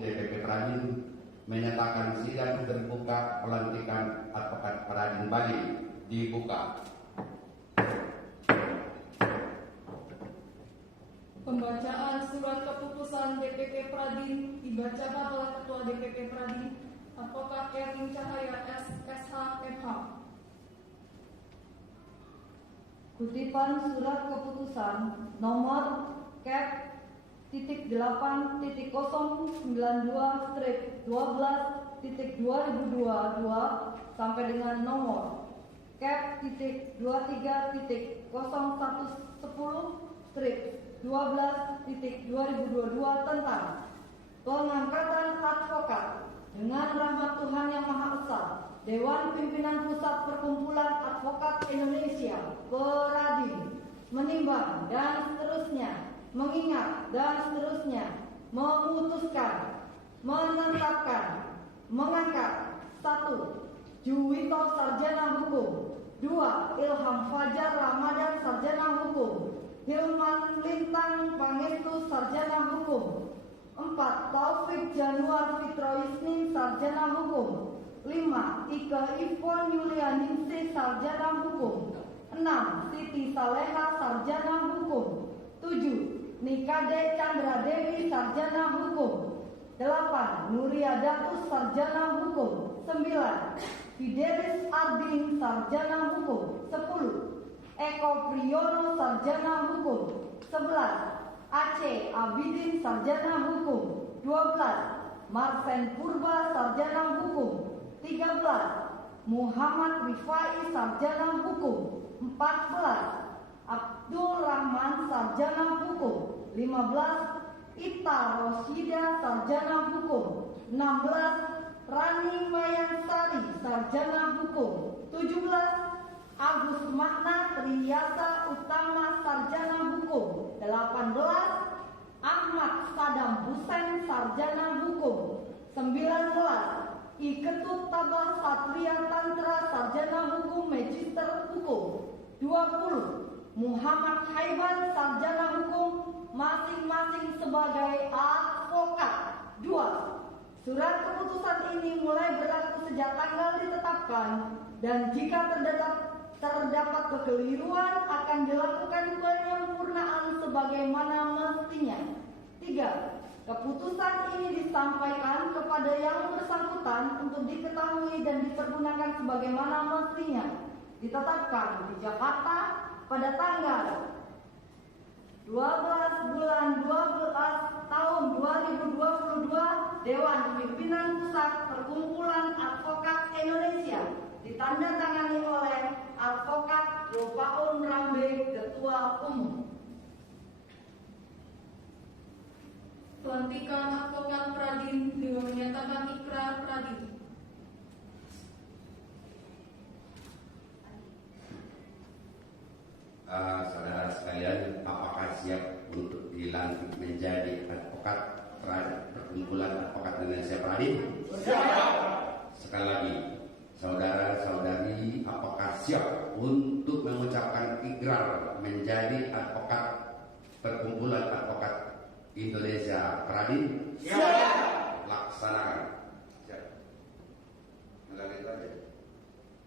DPP Pradin menyatakan sidang terbuka pelantikan Advokat Pradin Bali dibuka. Pembacaan surat keputusan DPP Pradin dibacakan oleh Ketua DPP Pradin, Advokat Erwin Cahaya SH MH. Kutipan surat keputusan nomor Cap.092/12/2022 sampai dengan nomor Cap.2110/12/2022 tentang pengangkatan advokat dengan rahmat Tuhan Yang Maha Esa. Dewan Pimpinan Pusat Perkumpulan Advokat Indonesia Pradin menimbang dan seterusnya, mengingat dan seterusnya, memutuskan, menetapkan, mengangkat 1. Juwito Sarjana Hukum, 2. Ilham Fajar Ramadan Sarjana Hukum, Hilman Lintang Pangestu Sarjana Hukum, 4. Taufik Januar Fitroisnin Sarjana Hukum, 5. Ike Ivon Yulianingsih Sarjana Hukum, 6. Siti Saleha Sarjana Hukum, 7. Nikade Chandra Dewi Sarjana Hukum, 8. Nuria Datus Sarjana Hukum, 9. Fidelis Ardin Sarjana Hukum, 10. Eko Priyono Sarjana Hukum, 11. Aceh Abidin Sarjana Hukum, 12. Marsen Purba Sarjana Hukum, 13. Muhammad Rifai Sarjana Hukum, 14. Abdul Rahman Sarjana Hukum, 15. Ita Rosyida Sarjana Hukum, 16. Rani Mayansari Sarjana Hukum, 17. Agus Makna Triyasa Utama Sarjana Hukum, 18. Ahmad Sadam Hussein Sarjana Hukum, 19. Iketut Tabah Satria Tantra Sarjana Hukum Magister Hukum, 20. Muhammad Haiban Sarjana Hukum, masing-masing sebagai advokat. 2. Surat keputusan ini mulai berlaku sejak tanggal ditetapkan dan jika terdapat kekeliruan akan dilakukan penyempurnaan sebagaimana mestinya. 3. Keputusan ini disampaikan kepada yang bersangkutan untuk diketahui dan dipergunakan sebagaimana mestinya. Ditetapkan di Jakarta pada tanggal 12 bulan 12 tahun 2022, Dewan Pimpinan Pusat Perkumpulan Advokat Indonesia, ditandatangani oleh Advokat Ropaun Rambe, Ketua Umum. Pelantikan Advokat Pradin dengan menyatakan ikrar Pradin. Saudara sekalian, apakah siap untuk dilantik menjadi advokat Perkumpulan Advokat Indonesia Pradin? Siap. Sekali lagi, saudara-saudari, apakah siap untuk mengucapkan ikrar menjadi advokat Perkumpulan Advokat Indonesia Pradin? Siap. Laksanakan. Siap. Melalui itu aja.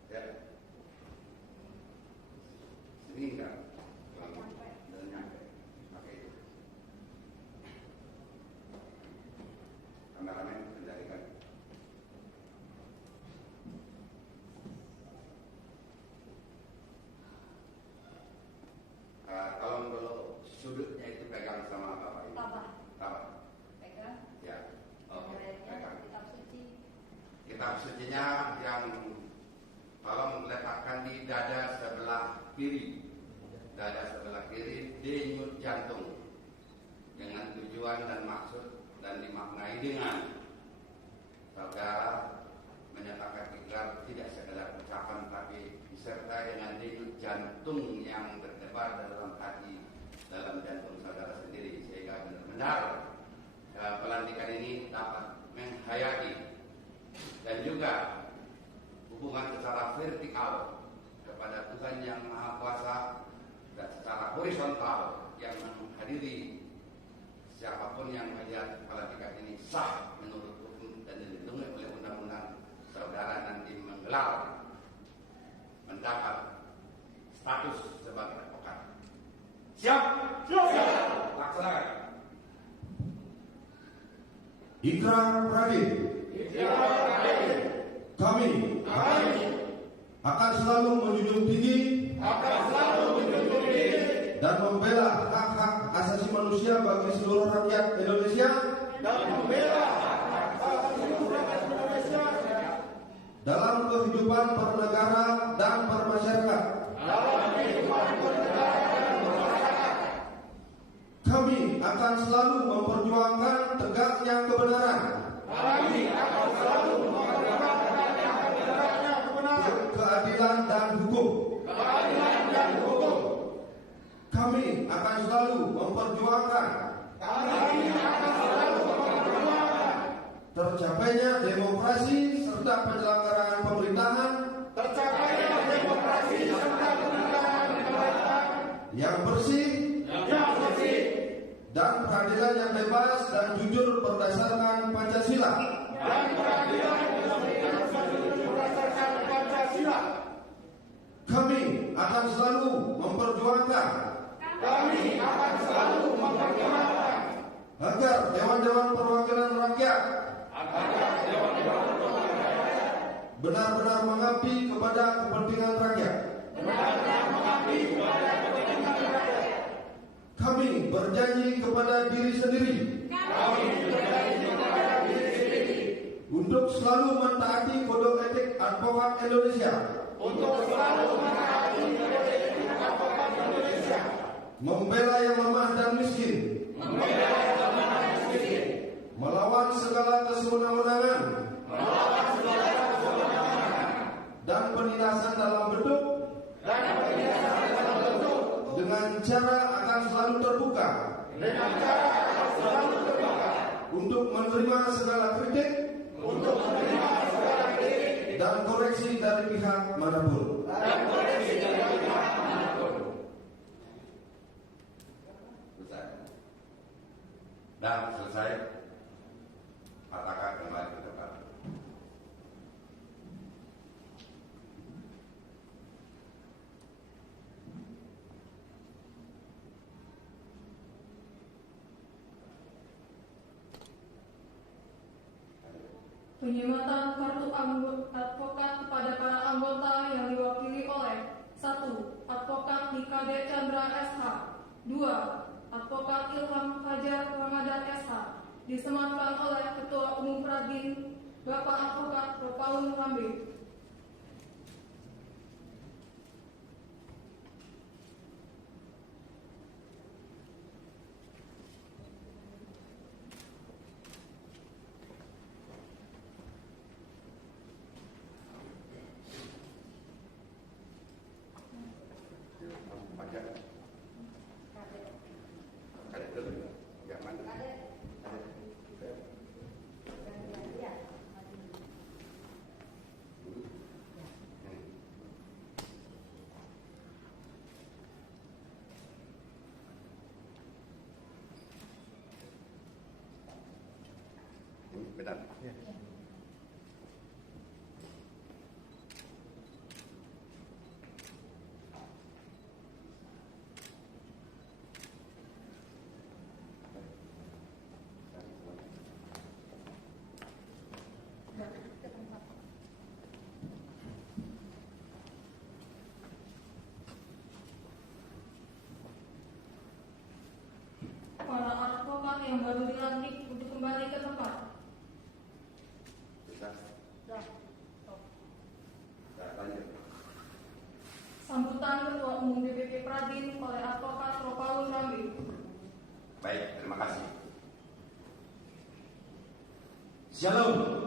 Ya. Sini enggak? Dan nyampe. Pakai itu. Kameramen kendalikan. Tolong dulu sudutnya itu pegang sama apa ini? Tabah. Pegang. Ya. Oke. Pegang. Kitab suci. Kitab sucinya yang tolong letakkan di dada sebelah kiri. Dada sebelah kiri, denyut jantung. Dengan tujuan dan maksud dan dimaknai dengan saudara menyatakan ikrar tidak sekedar ucapan tapi disertai dengan denyut jantung yang berdebar dalam hati, dalam jantung saudara sendiri, sehingga benar-benar pelantikan ini dapat menghayati dan juga hubungan secara vertikal kepada Tuhan Yang Maha Kuasa dan secara horizontal yang menghadiri siapapun yang melihat pelantikan ini sah gelar mendapat status sebagai advokat. Siap? Laksanakan. Ikrar Pradin. Kami akan selalu menjunjung tinggi dan membela hak-hak asasi manusia bagi seluruh rakyat Indonesia dalam kehidupan bernegara dan bermasyarakat. Kami akan selalu memperjuangkan tegaknya kebenaran, keadilan dan hukum. Kami akan selalu memperjuangkan tercapainya demokrasi serta penyelenggaraan pemerintahan yang bersih dan peradilan yang bebas dan jujur berdasarkan Pancasila. Kami akan selalu memperjuangkan agar Dewan-Dewan Perwakilan Rakyat benar-benar mengabdi kepada kepentingan rakyat. Kami berjanji kepada diri sendiri untuk selalu mentaati kode etik advokat Indonesia, membela yang lemah dan miskin, melawan segala kesewenang-wenangan dan penindasan dalam bentuk dengan cara akan selalu terbuka untuk menerima segala kritik dan koreksi dari pihak manapun. Dan selesai, katakan kembali ke depan. Penyematan kartu advokat kepada para anggota yang diwakili oleh 1. Advokat Nikade Chandra SH. 2. Advokat Ilham Fajar Ramadan SH. Disematkan oleh Ketua Umum Pradin Bapak Advokat Ropaun Rambe. Benar. Para advokat yang baru dilantik untuk kembali ke tempat. Sambutan Ketua Umum DPP Pradin oleh Advokat Ropaun Rambe. Baik, terima kasih. Shalom.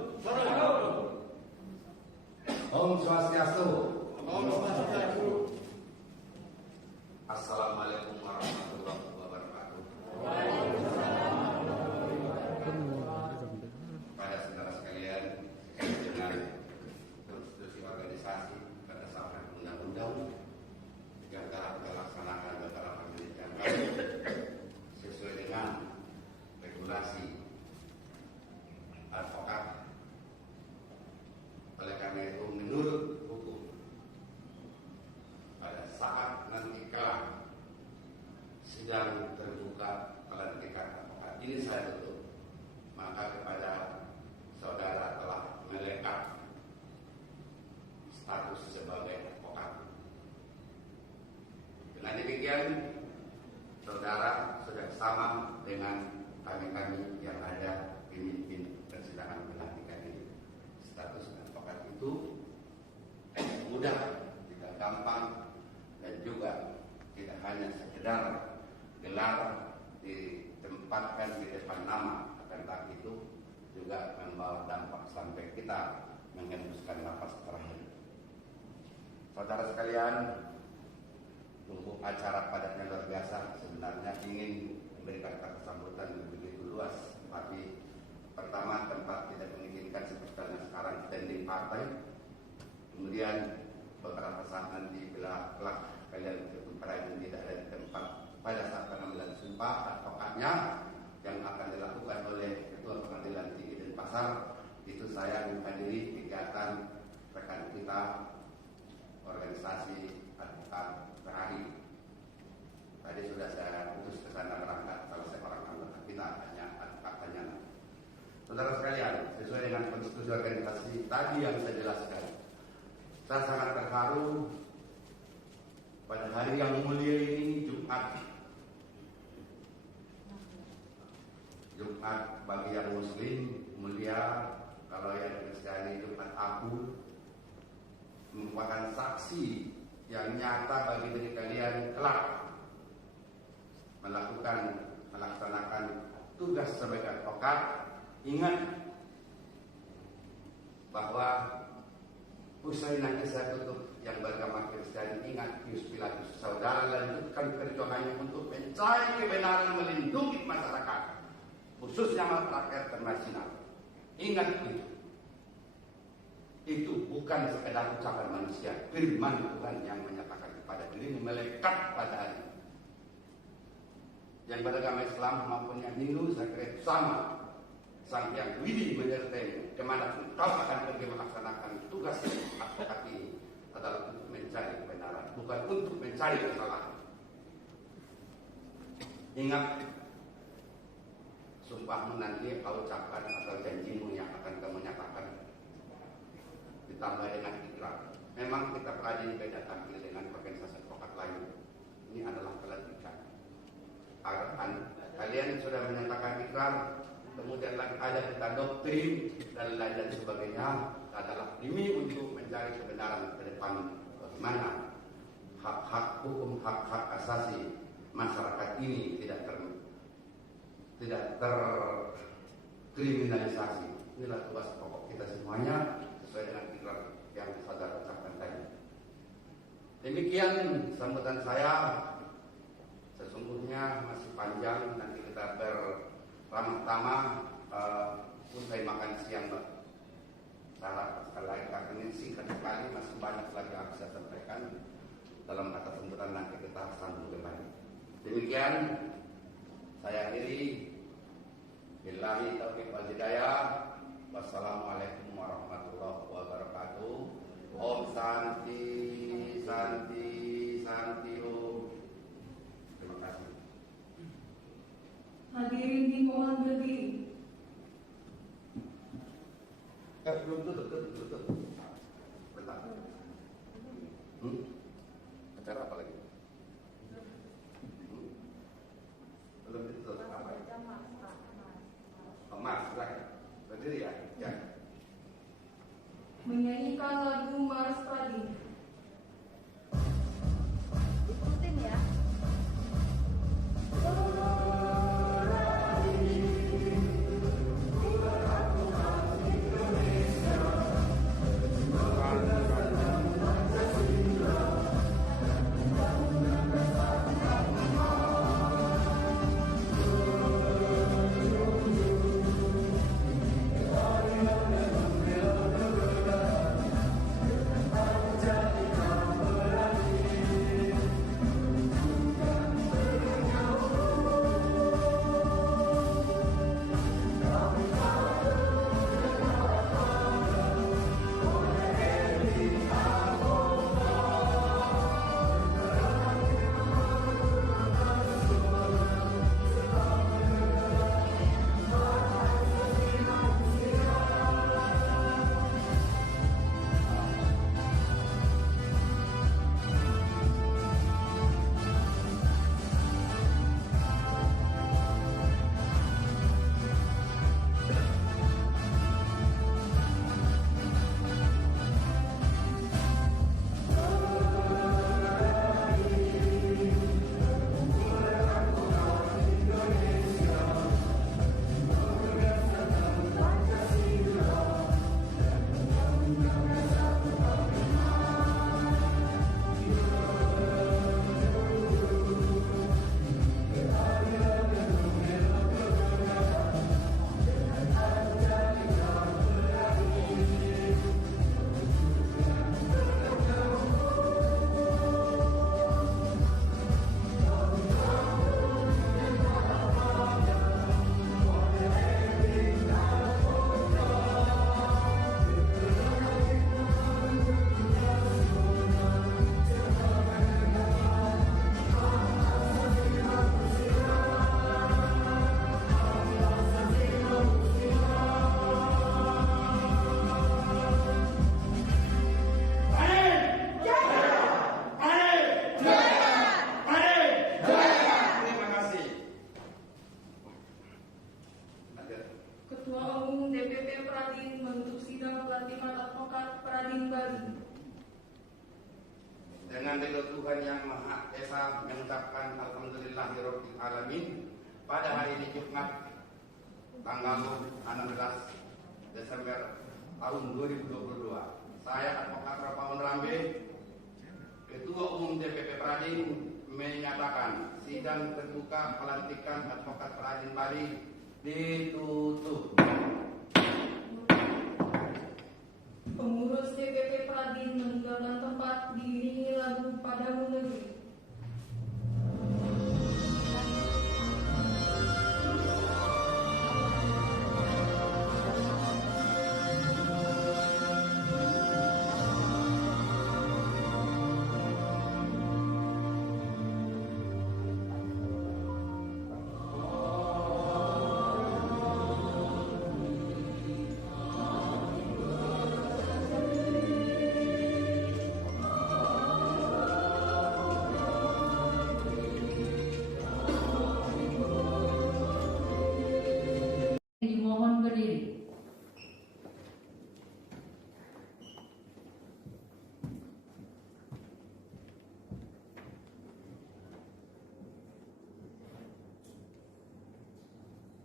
Om Swastiastu. Assalamualaikum warahmatullahi wabarakatuh. Pada saudara sekalian, dengan konstitusi organisasi berdasarkan undang-undang yang telah kita laksanakan beberapa menit yang lalu sesuai dengan regulasi advokat. Oleh karena itu, menurut saya tutup. Maka kepada saudara telah melekat status sebagai advokat. Dengan demikian, saudara sudah sama dengan kami-kami yang ada pemimpin persidangan pelantikan ini. Status advokat itu mudah, tidak gampang, dan juga tidak hanya sekedar gelar ditempatkan di depan nama, akan tetapi itu juga membawa dampak sampai kita menghembuskan nafas terakhir. Saudara sekalian, untuk acara padatnya luar biasa, sebenarnya ingin memberikan kata sambutan yang begitu luas, tapi pertama tempat tidak mengizinkan seperti yang sekarang standing partai. Kemudian beberapa saat nanti bila kelak kalian berkenan tidak ada tempat pada saat pengambilan sumpah advokatnya yang akan dilakukan oleh Ketua Pengadilan Tinggi Denpasar, itu saya menghadiri kegiatan rekan kita organisasi advokat PHI. Tadi sudah saya utus ke sana berangkat salah seorang anggota kita, hanya advokatnya. Saudara sekalian, sesuai dengan konstitusi organisasi tadi yang saya jelaskan, saya sangat terharu pada hari yang mulia ini, Jumat bagi yang Muslim mulia, kalau yang Kristiani Jumat Abu, merupakan saksi yang nyata bagi diri kalian kelak melaksanakan tugas sebagai advokat. Ingat bahwa usai nanti saya tutup yang beragama Kristen, ingat Pius Pilatus, saudara lanjutkan perjuangannya untuk mencari kebenaran, melindungi masyarakat, khususnya masyarakat internasional. Ingat itu. Itu bukan sekedar ucapan manusia, firman Tuhan yang menyatakan kepada dirimu, melekat pada hari. Yang beragama Islam maupun yang Hindu saya kira sama. Sang yang widi menyertai kemana pun kau akan pergi melaksanakan tugas advokat ini adalah untuk mencari kebenaran, bukan untuk mencari kesalahan. Ingat, sumpahmu nanti kau ucapkan atau janjimu yang akan kamu nyatakan ditambah dengan ikrar. Memang kita pelajari beda tampil dengan organisasi advokat lain. Ini adalah pelantikan. Kalian sudah menyatakan ikrar, kemudian lagi ada kita doktrin dan lain dan sebagainya, adalah demi untuk mencari kebenaran ke depan, bagaimana hak-hak hukum, hak-hak asasi masyarakat ini tidak terkriminalisasi. Inilah tugas pokok kita semuanya sesuai dengan ikrar yang saudara ucapkan tadi. Demikian sambutan saya. Sesungguhnya masih panjang, nanti kita beramah-tamah usai makan siang, Mbak. Saya sekali lagi karena ini singkat sekali, masih banyak lagi yang saya sampaikan dalam kata sambutan, nanti kita sambung kembali. Demikian saya akhiri. Billahi taufiq wal hidayah. Wassalamualaikum warahmatullahi wabarakatuh. Om Santi, Santi, Santi Om. Terima kasih. Hadirin dimohon berdiri. Belum tutup. Bentar. Acara apa lagi? Belum ditutup. Apa? Mas, berdiri ya. Ya. Menyanyikan lagu Mars Pradin. Ikutin ya. Ketua Umum DPP Pradin menutup sidang pelantikan advokat Pradin Bali. Dengan ridho Tuhan Yang Maha Esa mengucapkan Alhamdulillahirabbil alamin pada hari ini Jumat tanggal 16 Desember tahun 2022. Saya Advokat Rapaun Rambe, Ketua Umum DPP Pradin, menyatakan sidang terbuka pelantikan Advokat Pradin Bali ditutup. Pengurus DPP Pradin meninggalkan tempat diiringi lagu Padamu Negeri. Dimohon berdiri.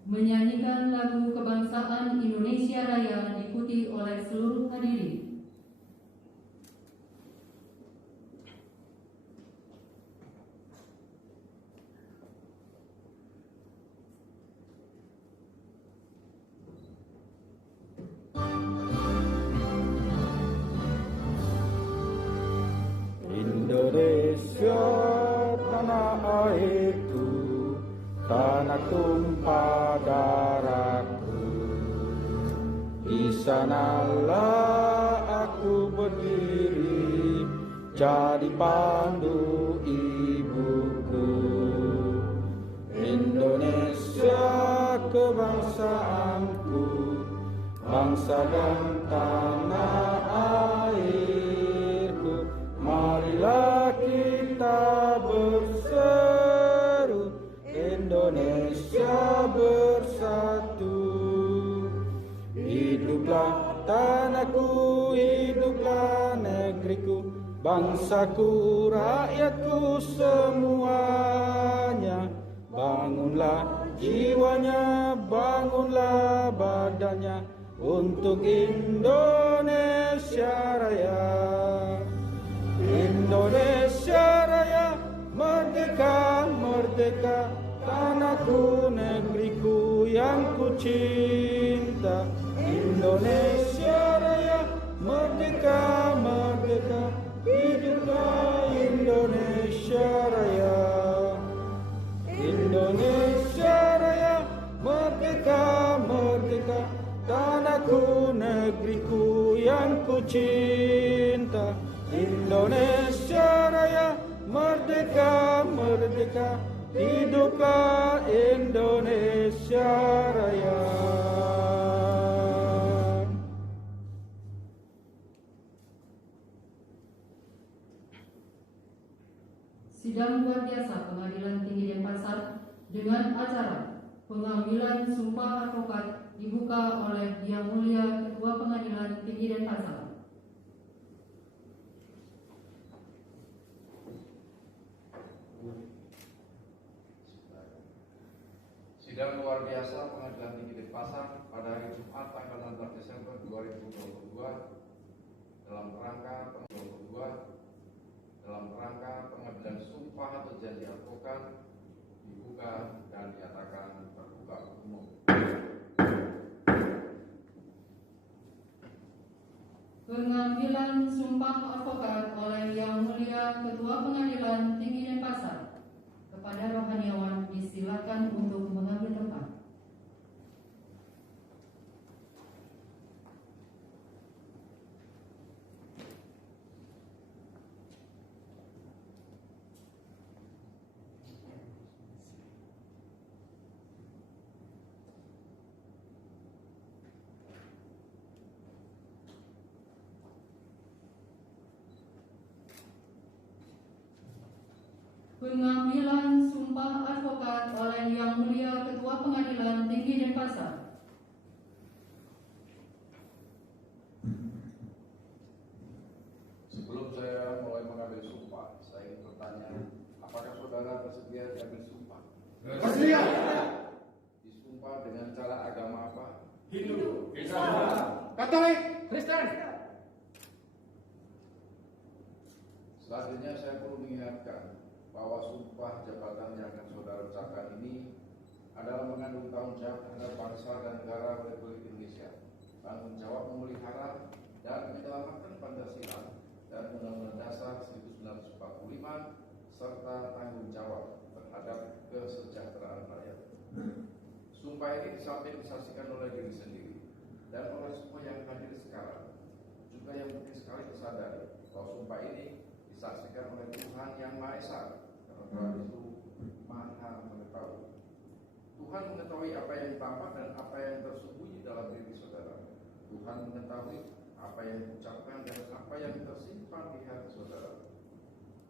Menyanyikan lagu kebangsaan Indonesia Raya diikuti oleh seluruh hadirin. Indonesia tanah airku, tanah tumpah darahku. Di sanalah aku berdiri, jadi pandu ibuku. Indonesia kebangsaanku, bangsa dan tanah airku. Marilah kita berseru, Indonesia bersatu. Hiduplah tanahku, hiduplah negeriku, bangsaku, rakyatku semuanya. Bangunlah jiwanya, bangunlah badannya untuk Indonesia Raya. Indonesia Raya, merdeka, merdeka, tanahku, negeriku yang ku cinta. Indonesia Raya, merdeka, merdeka, hiduplah Indonesia Raya. Indonesia Raya, merdeka, merdeka, tanahku, negeriku yang ku cinta. Indonesia Raya, merdeka, merdeka, hiduplah Indonesia Raya. Sidang luar biasa Pengadilan Tinggi Denpasar dengan acara pengambilan sumpah advokat dibuka oleh Yang Mulia Ketua Pengadilan Tinggi Denpasar. Sidang luar biasa Pengadilan Tinggi Denpasar pada hari Jumat tanggal 16 Desember 2022 dalam rangka pengambilan sumpah atau janji advokat dibuka dan dinyatakan terbuka umum. Pengambilan sumpah advokat oleh Yang Mulia Ketua Pengadilan Tinggi Denpasar. Kepada rohaniawan disilakan untuk mengambil tempat. Pengambilan sumpah advokat oleh Yang Mulia Ketua Pengadilan Tinggi Denpasar. Bersedia. Disumpah dengan cara agama apa? Hindu, Islam, Katolik, Kristen. Selanjutnya saya perlu mengingatkan bahwa sumpah jabatan yang akan saudara ucapkan ini adalah mengandung tanggung jawab terhadap bangsa dan negara Republik Indonesia, tanggung jawab memelihara dan menyelamatkan Pancasila dan Undang-Undang Dasar 1945, serta tanggung jawab terhadap kesejahteraan rakyat. Sumpah ini disamping disaksikan oleh diri sendiri dan oleh semua yang hadir sekarang, juga yang penting sekali disadari bahwa sumpah ini disaksikan oleh Tuhan yang Maha Esa, karena Tuhan itu Maha mengetahui. Tuhan mengetahui apa yang tampak dan apa yang tersembunyi dalam diri saudara. Tuhan mengetahui apa yang diucapkan dan apa yang tersimpan di hati saudara.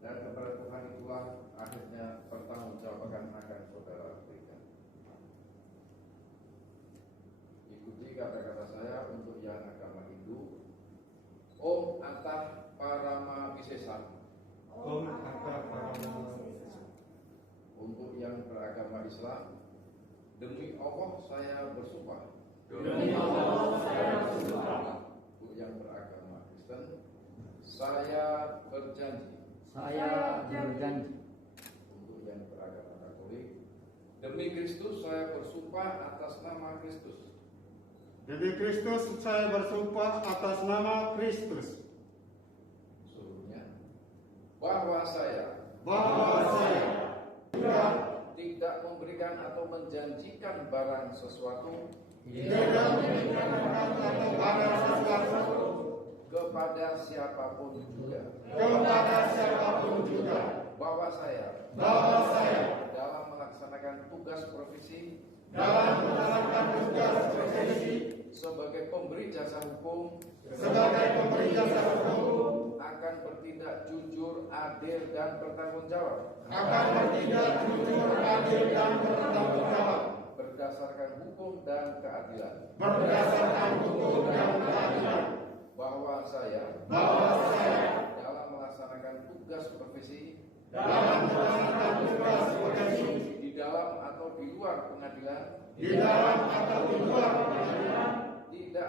Dan kepada Tuhan itulah akhirnya pertanggungjawaban akan saudara berikan. Ikuti kata-kata saya untuk yang agama Hindu. Om Antah Parama Wisesa. Om Antah Parama Wisesa. Untuk yang beragama Islam, demi Allah saya bersumpah. Demi Allah saya bersumpah. Untuk yang beragama Kristen, saya berjanji. Saya berjanji. Untuk yang beragama Katolik, demi Kristus saya bersumpah atas nama Kristus. Demi Kristus saya bersumpah atas nama Kristus. Seluruhnya, bahwa saya tidak memberikan atau menjanjikan barang sesuatu kepada siapapun juga. Bahwa saya dalam melaksanakan tugas profesi sebagai pemberi jasa hukum akan bertindak jujur, adil dan bertanggung jawab. Berdasarkan hukum dan keadilan. Bahwa saya dalam melaksanakan tugas profesi di dalam atau di luar pengadilan tidak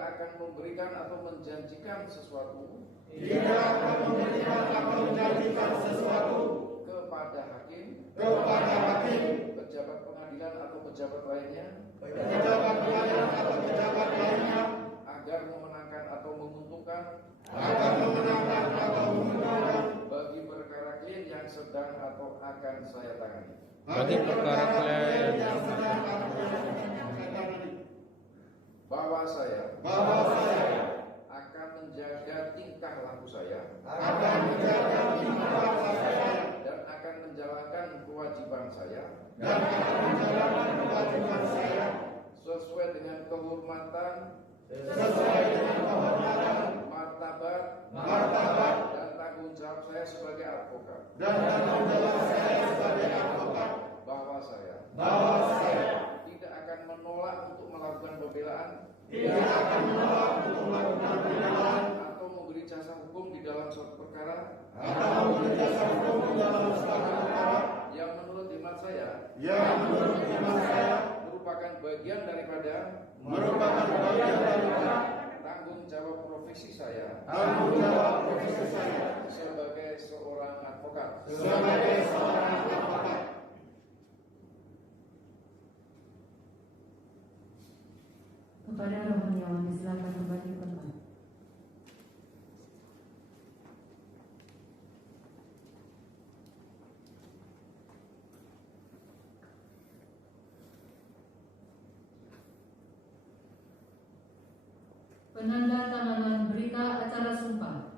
akan memberikan atau menjanjikan sesuatu kepada hakim, pejabat pengadilan atau pejabat lainnya agar memenangkan atau menguntungkan bagi perkara klien yang sedang atau akan saya tangani. Bahwa saya akan menjaga tingkah laku saya dan akan menjalankan kewajiban saya sesuai dengan kehormatan, martabat dan tanggung jawab saya sebagai advokat. Bahwa saya tidak akan menolak untuk melakukan pembelaan atau memberi jasa hukum di dalam suatu perkara yang menurut iman saya merupakan bagian daripada tanggung jawab profesi saya sebagai seorang advokat. Kepada rohaniawan disilakan kembali ke tempat. Penanda tanganan berita acara sumpah.